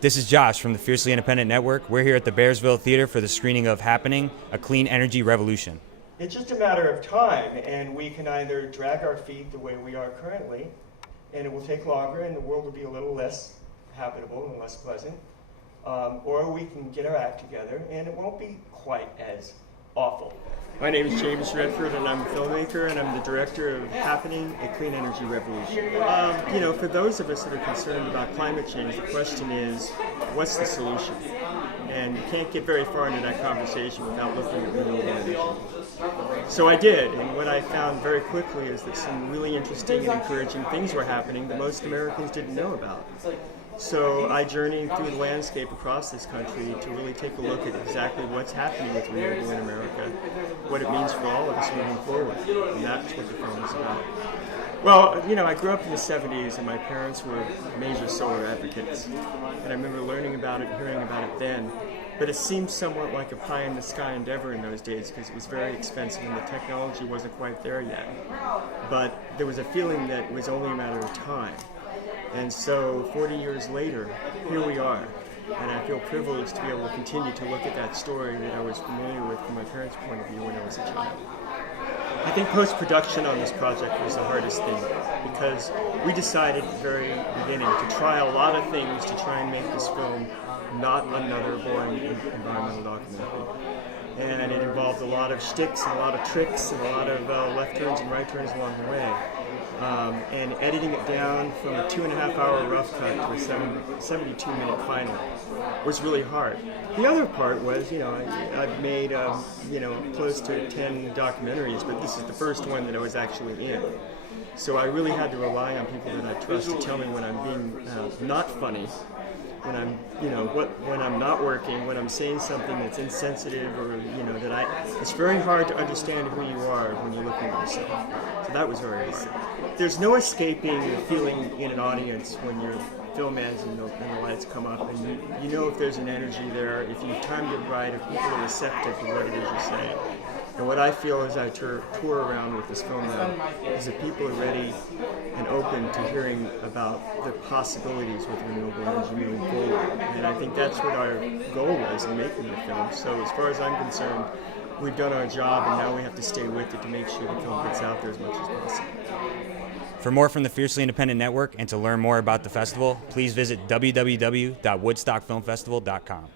This is Josh from the Fiercely Independent Network. We're here at the Bearsville Theater for the screening of Happening, A Clean Energy Revolution. It's just a matter of time, and we can either drag our feet the way we are currently, and it will take longer, and the world will be a little less habitable and less pleasant, or we can get our act together, and it won't be quite as awful. My name is James Redford, and I'm a filmmaker, and I'm the director of Happening, A Clean Energy Revolution. For those of us that are concerned about climate change, the question is, what's the solution? And you can't get very far into that conversation without looking at renewable energy. So I did, and what I found very quickly is that some really interesting and encouraging things were happening that most Americans didn't know about. So I journeyed through the landscape across this country to really take a look at exactly what's happening with renewable in America, what it means for all of us moving forward, and that's what the film is about. Well, I grew up in the 70s, and my parents were major solar advocates, and I remember learning about it, hearing about it then, but it seemed somewhat like a pie-in-the-sky endeavor in those days because it was very expensive and the technology wasn't quite there yet. But there was a feeling that it was only a matter of time. And so 40 years later, here we are. And I feel privileged to be able to continue to look at that story that I was familiar with from my parents' point of view when I was a child. I think post-production on this project was the hardest thing because we decided at the very beginning to try a lot of things to try and make this film not another boring environmental documentary. And it involved a lot of shticks and a lot of tricks and a lot of left turns and right turns along the way. And editing it down from a 2.5-hour rough cut to a 72-minute final was really hard. The other part was, I've made, close to 10 documentaries, but this is the first one that I was actually in. So I really had to rely on people that I trust to tell me when I'm being not funny, when I'm, when I'm not working, when I'm saying something that's insensitive, or it's very hard to understand who you are when you're looking at yourself. So that was very hard. There's no escaping the feeling in an audience when your film ends and the lights come up, and you know if there's an energy there, if you timed it right, if people are receptive to what it is you're saying. And what I feel as I tour around with this film now is that people are ready and open to hearing about the possibilities with renewable energy moving forward. And I think that's what our goal was in making the film. So as far as I'm concerned, we've done our job, and now we have to stay with it to make sure the film gets out there as much as possible. For more from the Fiercely Independent Network and to learn more about the festival, please visit www.woodstockfilmfestival.com.